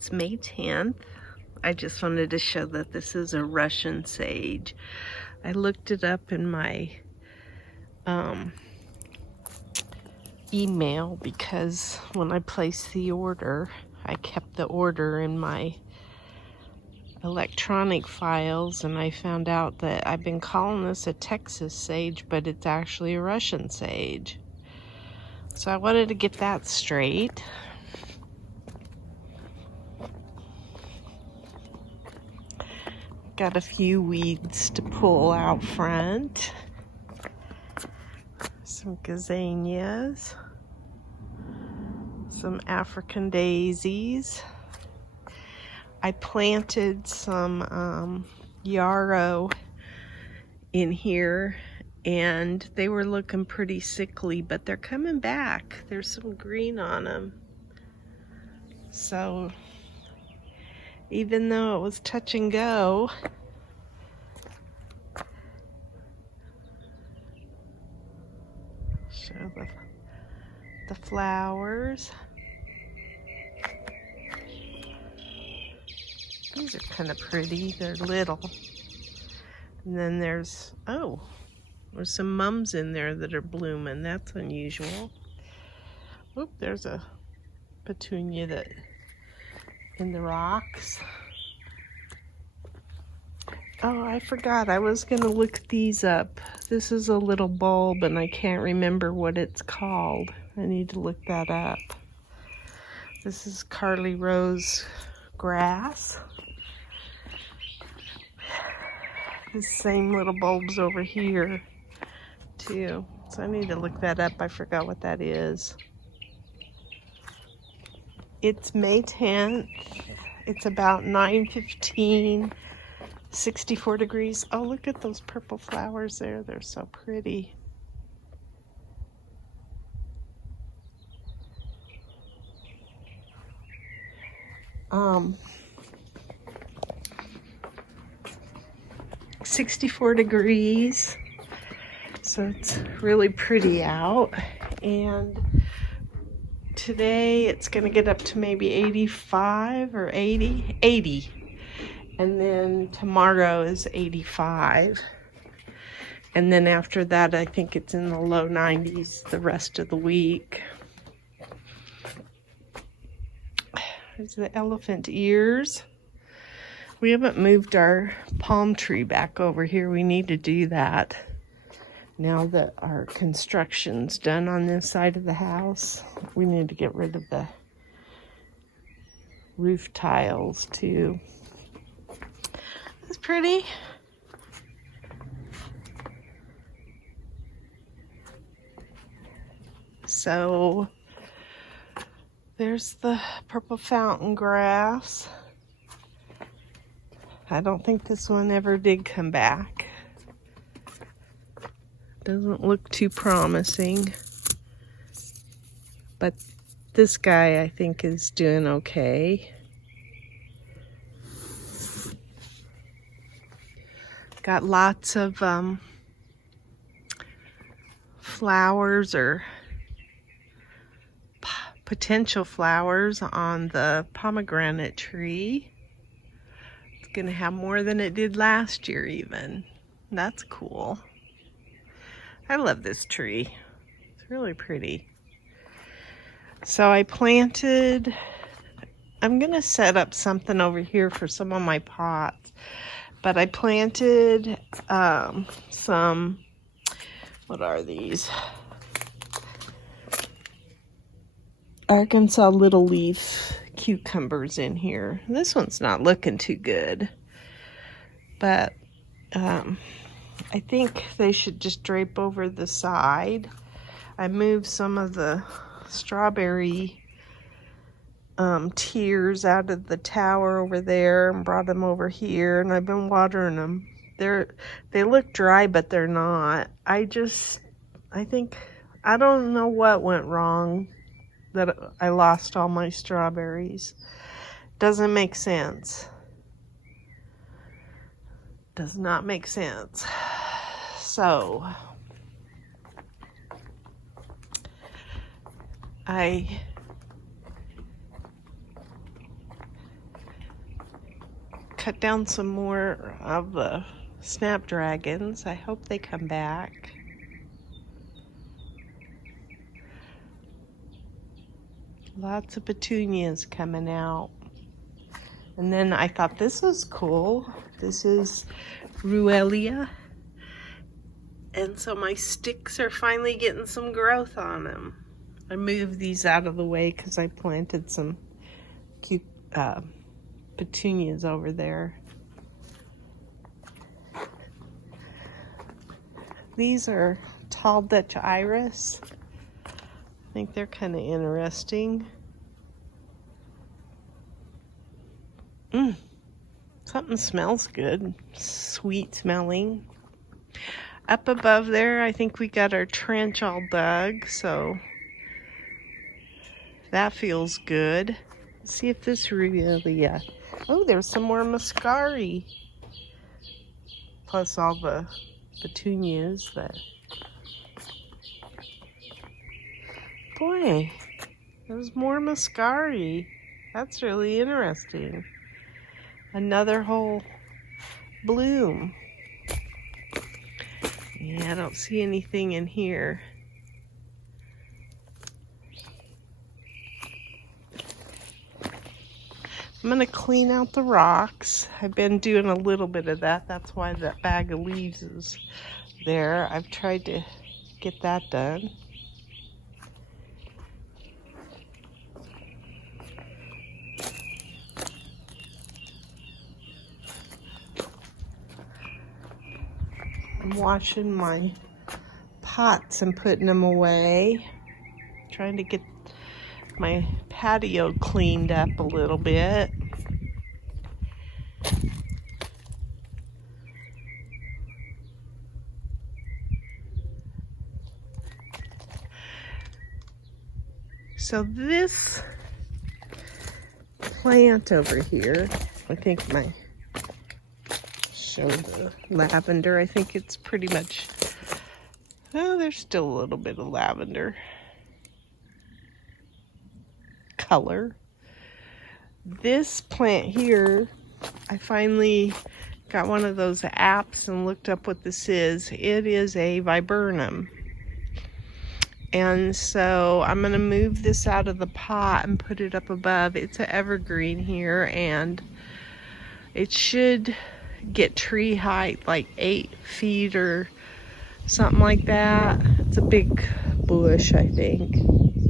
It's May 10th. I just wanted to show that this is a Russian sage. I looked it up in my email because when I placed the order, I kept the order in my electronic files, and I found out that I've been calling this a Texas sage, but it's actually a Russian sage. So I wanted to get that straight. Got a few weeds to pull out front. Some gazanias. Some African daisies. I planted some yarrow in here, and they were looking pretty sickly, but they're coming back. There's some green on them. So even though it was touch and go, show the flowers. These are kind of pretty. They're little. And then there's some mums in there that are blooming. That's unusual. Oop, there's a petunia that in the rocks. Oh, I forgot. I was going to look these up. This is a little bulb, and I can't remember what it's called. I need to look that up. This is Carly Rose grass. The same little bulbs over here, too. So I need to look that up. I forgot what that is. It's May 10th. It's about 9:15, 64 degrees. Oh, look at those purple flowers there. They're so pretty. Um, 64 degrees. So it's really pretty out. And today it's going to get up to maybe 85 or 80. And then tomorrow is 85. And then after that, I think it's in the low 90s the rest of the week. There's the elephant ears. We haven't moved our palm tree back over here. We need to do that now that our construction's done on this side of the house. We need to get rid of the roof tiles too. That's pretty. So there's the purple fountain grass. I don't think this one ever did come back. Doesn't look too promising. But this guy, I think, is doing okay. Got lots of flowers or potential flowers on the pomegranate tree. It's gonna have more than it did last year even. That's cool. I love this tree. It's really pretty. So I planted, I'm gonna set up something over here for some of my pots, but I planted some, what are these? Arkansas little leaf cucumbers in here. This one's not looking too good, but I think they should just drape over the side. I moved some of the strawberry tiers out of the tower over there and brought them over here, and I've been watering them. They look dry, but they're not. I don't know what went wrong that I lost all my strawberries. Doesn't make sense. Does not make sense. So cut down some more of the snapdragons. I hope they come back. Lots of petunias coming out. And then I thought this was cool. This is Ruellia. And so my sticks are finally getting some growth on them. I moved these out of the way because I planted some cute petunias over there. These are tall Dutch iris. I think they're kind of interesting. Something smells good. Sweet smelling. Up above there, I think we got our trench all dug, so that feels good. Let's see if this really, oh, there's some more muscari. Plus all the petunias that, boy, there's more muscari. That's really interesting. Another whole bloom. Yeah, I don't see anything in here. I'm gonna clean out the rocks. I've been doing a little bit of that. That's why that bag of leaves is there. I've tried to get that done. I'm washing my pots and putting them away. Trying to get my patio cleaned up a little bit. So this plant over here, I think show the lavender. I think it's pretty much, oh, there's still a little bit of lavender color. This plant here, I finally got one of those apps and looked up what this is. It is a viburnum. And so I'm going to move this out of the pot and put it up above. It's an evergreen here, and it should get tree height like 8 feet or something like that. It's a big bush, I think,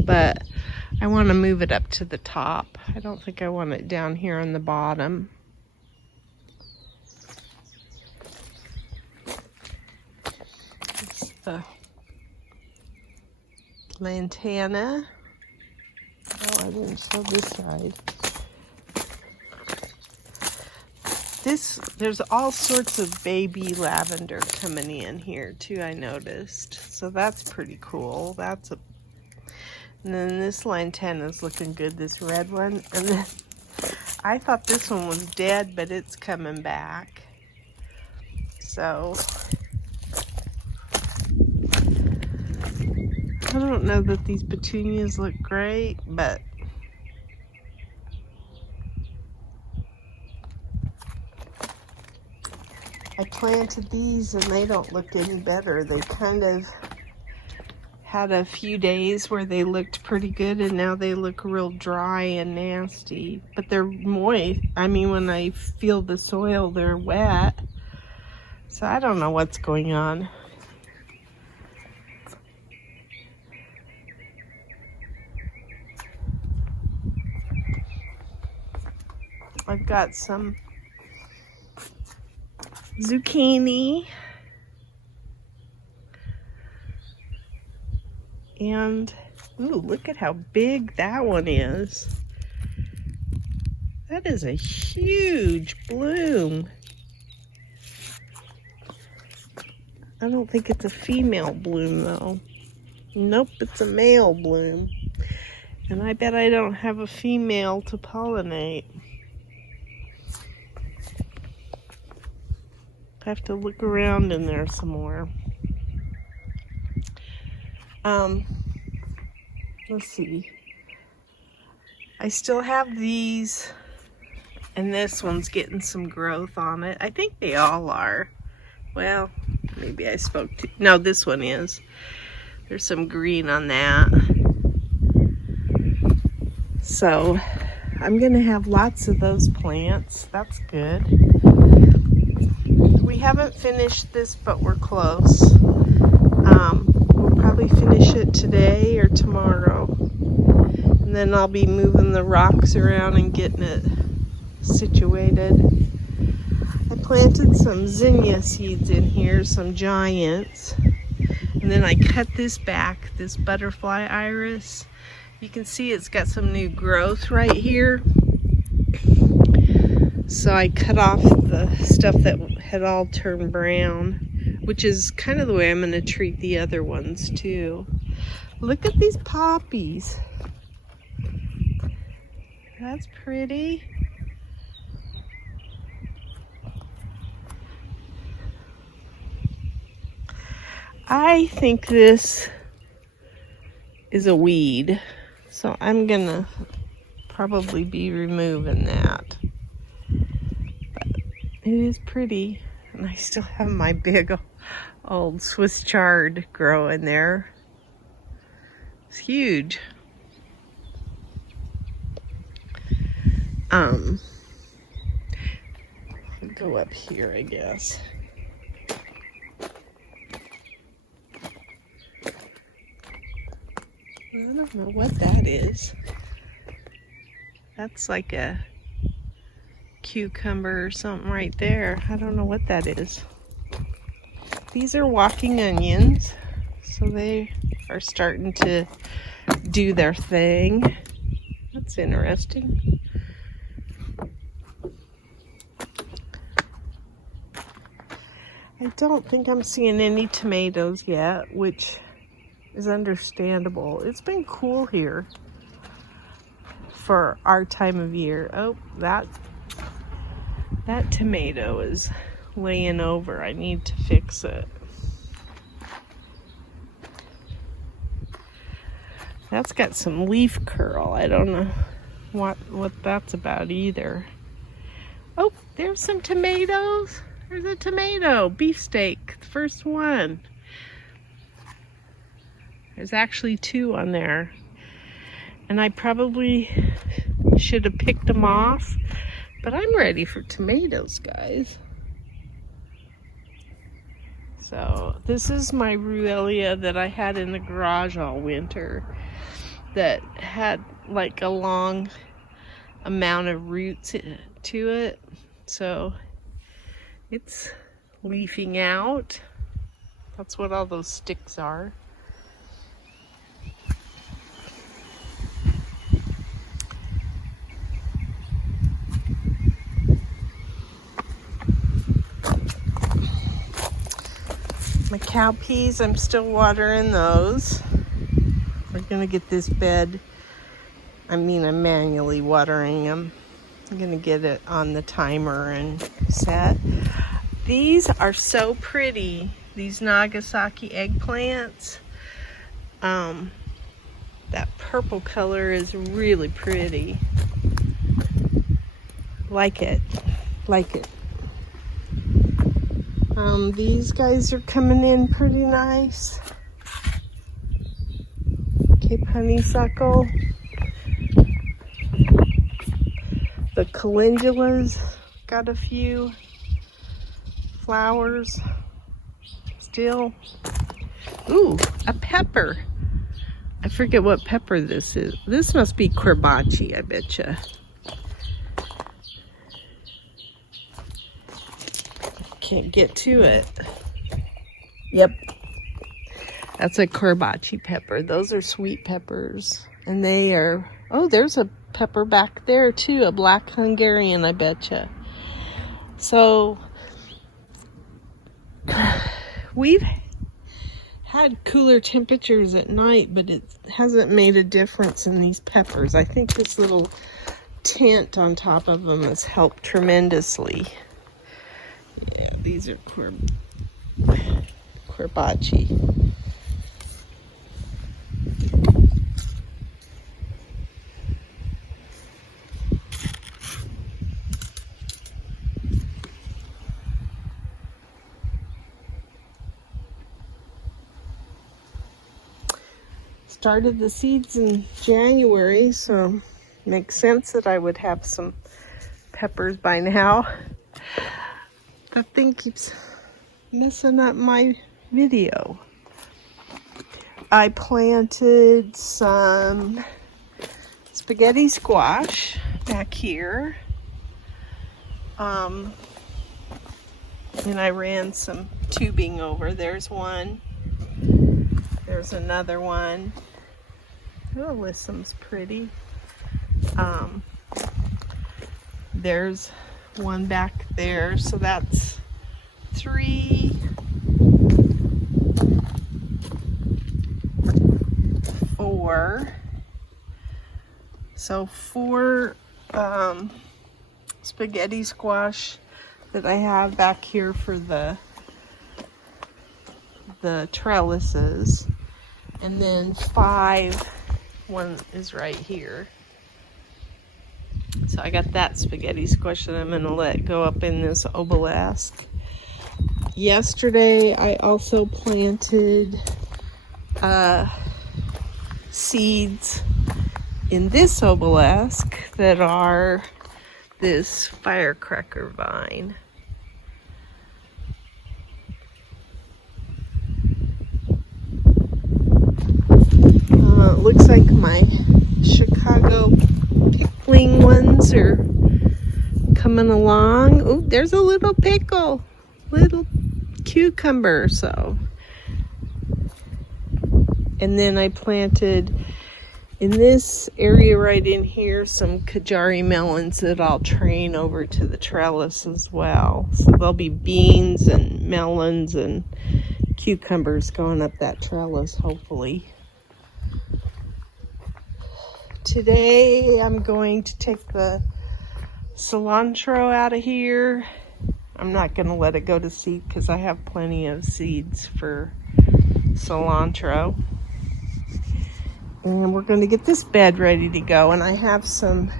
but I want to move it up to the top. I don't think I want it down here on the bottom. It's the lantana. Oh, I didn't show this side. There's all sorts of baby lavender coming in here too, I noticed. So that's pretty cool. And then this lantana is looking good, this red one. And then I thought this one was dead, but it's coming back. So I don't know that these petunias look great, but I planted these and they don't look any better. They kind of had a few days where they looked pretty good, and now they look real dry and nasty. But they're moist. I mean, when I feel the soil, they're wet. So I don't know what's going on. I've got some zucchini. And, ooh, look at how big that one is. That is a huge bloom. I don't think it's a female bloom though. Nope, it's a male bloom. And I bet I don't have a female to pollinate. I have to look around in there some more. Let's see. I still have these And this one's getting some growth on it. I think they all are. Well, maybe I spoke to, no, this one is. There's some green on that. So I'm gonna have lots of those plants. That's good. We haven't finished this, but we're close. We'll probably finish it today or tomorrow. And then I'll be moving the rocks around and getting it situated. I planted some zinnia seeds in here, some giants. And then I cut this back, this butterfly iris. You can see it's got some new growth right here. So I cut off the stuff that had all turned brown, which is kind of the way I'm going to treat the other ones too. Look at these poppies. That's pretty. I think this is a weed, so I'm gonna probably be removing that. But it is pretty, and I still have my big old Swiss chard growing there. It's huge. Go up here, I guess. I don't know what that is. That's like a cucumber or something right there. I don't know what that is. These are walking onions, so they are starting to do their thing. That's interesting. I don't think I'm seeing any tomatoes yet, which is understandable. It's been cool here for our time of year. Oh, that tomato is laying over. I need to fix it. That's got some leaf curl. I don't know what that's about either. Oh, there's some tomatoes. There's a tomato, beefsteak, the first one. There's actually two on there. And I probably should have picked them off, but I'm ready for tomatoes, guys. So this is my Ruellia that I had in the garage all winter that had like a long amount of roots to it. So it's leafing out. That's what all those sticks are. My cowpeas, I'm still watering those. We're gonna get this bed, I'm manually watering them. I'm gonna get it on the timer and set. These are so pretty, these Nagasaki eggplants. That purple color is really pretty. Like it. These guys are coming in pretty nice. Cape honeysuckle. The calendulas got a few flowers still. Ooh, a pepper. I forget what pepper this is. This must be Corbaci, I betcha. Can't get to it. Yep. That's a Corbaci pepper. Those are sweet peppers. And they are, oh, there's a pepper back there too, a black Hungarian, I betcha. So we've had cooler temperatures at night, but it hasn't made a difference in these peppers. I think this little tent on top of them has helped tremendously. Yeah, these are Corbaci. Started the seeds in January, so makes sense that I would have some peppers by now. The thing keeps messing up my video. I planted some spaghetti squash back here. And I ran some tubing over. There's one. There's another one. Oh, Lissom's pretty. There's one back there. So that's 3, 4. So 4 spaghetti squash that I have back here for the trellises, and then 5, one is right here. So I got that spaghetti squash that I'm gonna let go up in this obelisk. Yesterday I also planted seeds in this obelisk that are this firecracker vine. It looks like my Chicago pickling ones are coming along. Oh, there's a little pickle, little cucumber. So, and then I planted in this area right in here some Kajari melons that I'll train over to the trellis as well. So there'll be beans and melons and cucumbers going up that trellis, hopefully. Today I'm going to take the cilantro out of here. I'm not going to let it go to seed because I have plenty of seeds for cilantro. And we're going to get this bed ready to go. And I have some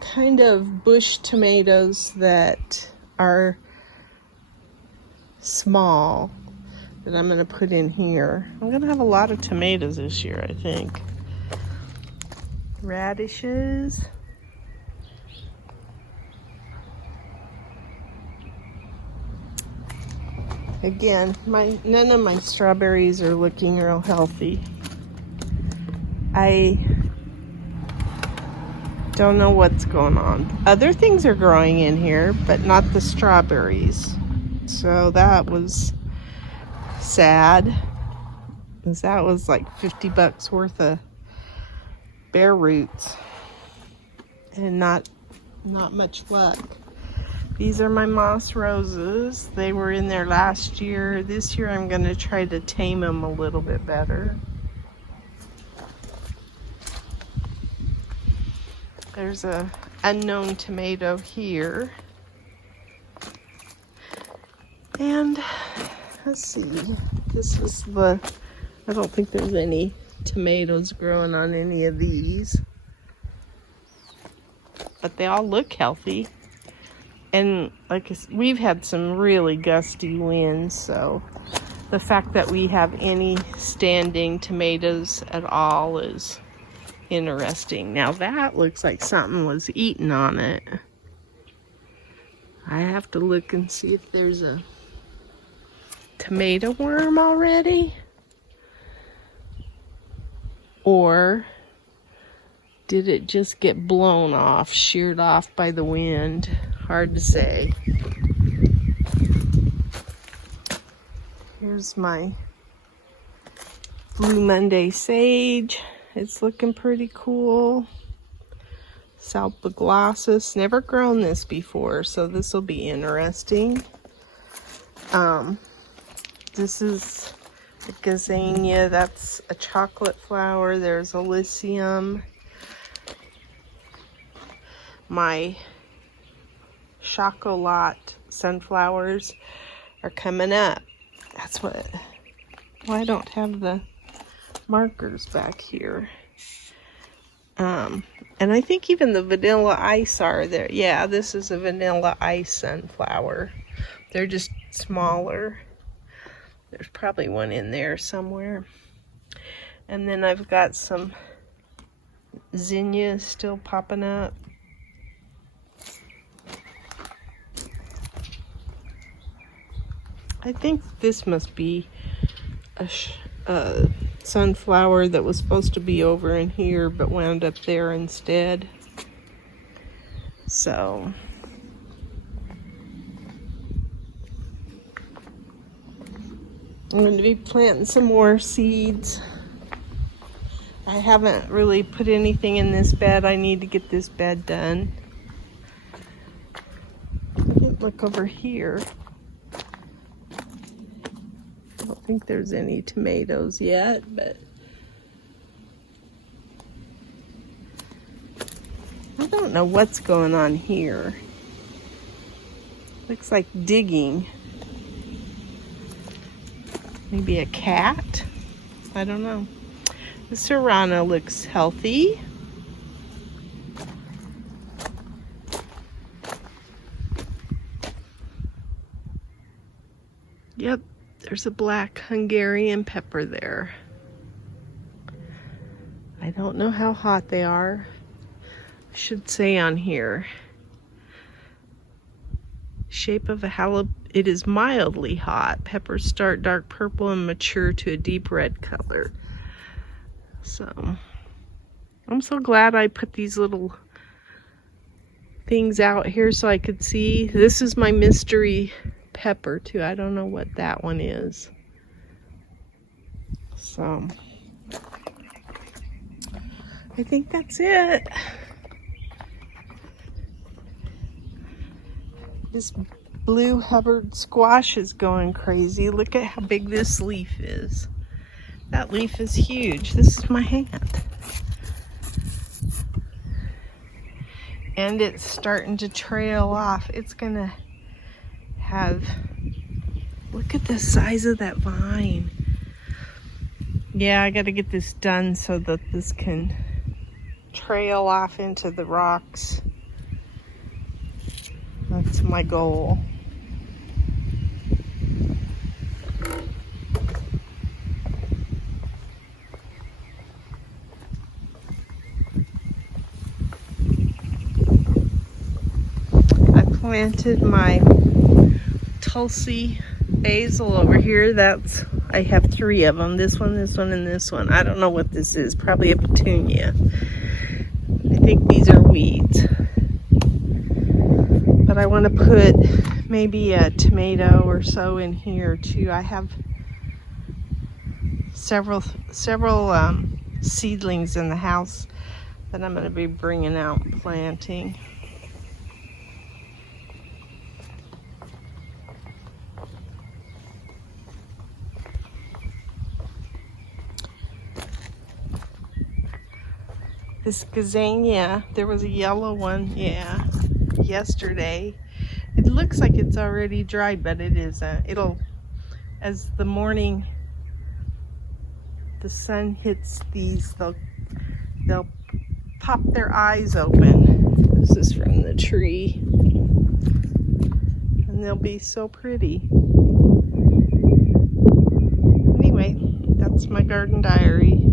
kind of bush tomatoes that are small that I'm going to put in here. I'm going to have a lot of tomatoes this year, I think. Radishes. Again, none of my strawberries are looking real healthy. I don't know what's going on. Other things are growing in here, but not the strawberries. So that was sad, because that was like $50 worth of bare roots and not much luck. These are my moss roses. They were in there last year. This year I'm going to try to tame them a little bit better. There's a unknown tomato here. And let's see. This is I don't think there's any tomatoes growing on any of these. But they all look healthy. And like we've had some really gusty winds, so the fact that we have any standing tomatoes at all is interesting. Now that looks like something was eaten on it. I have to look and see if there's a tomato worm already. Or did it just get blown off, sheared off by the wind? Hard to say. Here's my Blue Monday sage. It's looking pretty cool. Salpiglossus. Never grown this before, so this will be interesting. This is a gazania. That's a chocolate flower. There's Elysium. My chocolat sunflowers are coming up. That's why I don't have the markers back here. And I think even the vanilla ice are there. Yeah, this is a vanilla ice sunflower. They're just smaller. There's probably one in there somewhere. And then I've got some zinnias still popping up. I think this must be a sunflower that was supposed to be over in here but wound up there instead. So I'm going to be planting some more seeds. I haven't really put anything in this bed. I need to get this bed done. Look over here. I don't think there's any tomatoes yet, but I don't know what's going on here. Looks like digging. Maybe a cat? I don't know. The serrano looks healthy. Yep, there's a black Hungarian pepper there. I don't know how hot they are. I should say on here. Shape of a jalapeno. It is mildly hot. Peppers start dark purple and mature to a deep red color. So, I'm so glad I put these little things out here so I could see. This is my mystery pepper too. I don't know what that one is. So, I think that's it. This blue Hubbard squash is going crazy. Look at how big this leaf is. That leaf is huge. This is my hand. And it's starting to trail off. It's gonna have, look at the size of that vine. Yeah, I gotta get this done so that this can trail off into the rocks. That's my goal. I planted my Tulsi basil over here. I have 3 of them. This one, and this one. I don't know what this is. Probably a petunia. I think these are weeds. But I want to put maybe a tomato or so in here too. I have several seedlings in the house that I'm going to be bringing out and planting. This gazania, there was a yellow one, yeah, yesterday. It looks like it's already dried, but it isn't. It'll, as the morning, the sun hits these, they'll pop their eyes open. This is from the tree. And they'll be so pretty. Anyway, that's my garden diary.